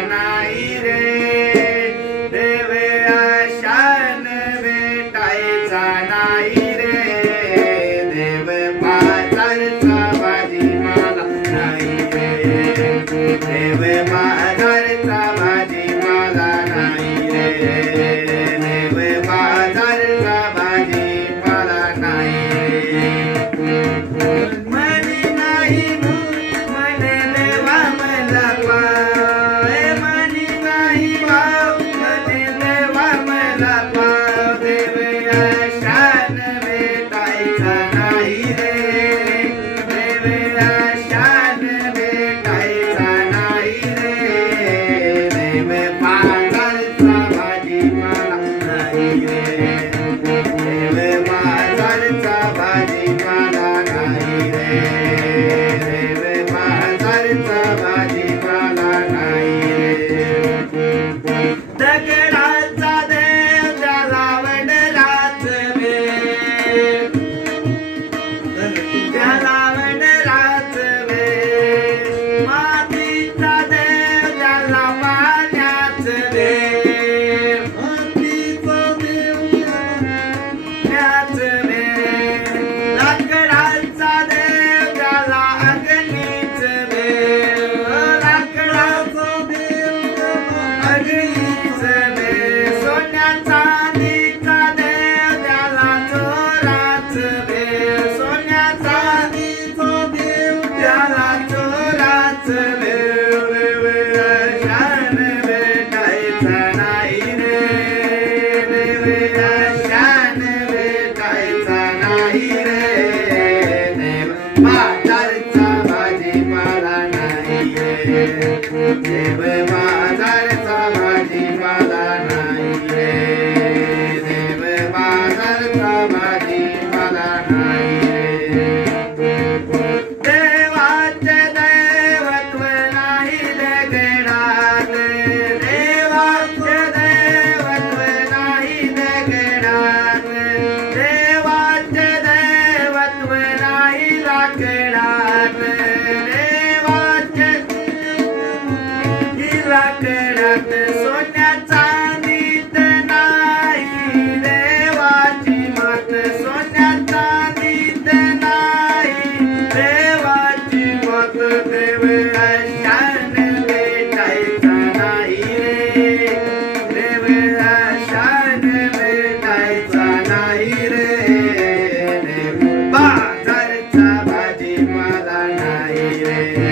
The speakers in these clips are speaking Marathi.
नाही रे. देवे आशान भेटायचा नाही रे. देव पाचारचा भाजी मला नाही देव माझा माझी Hare Krishna.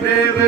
Baby.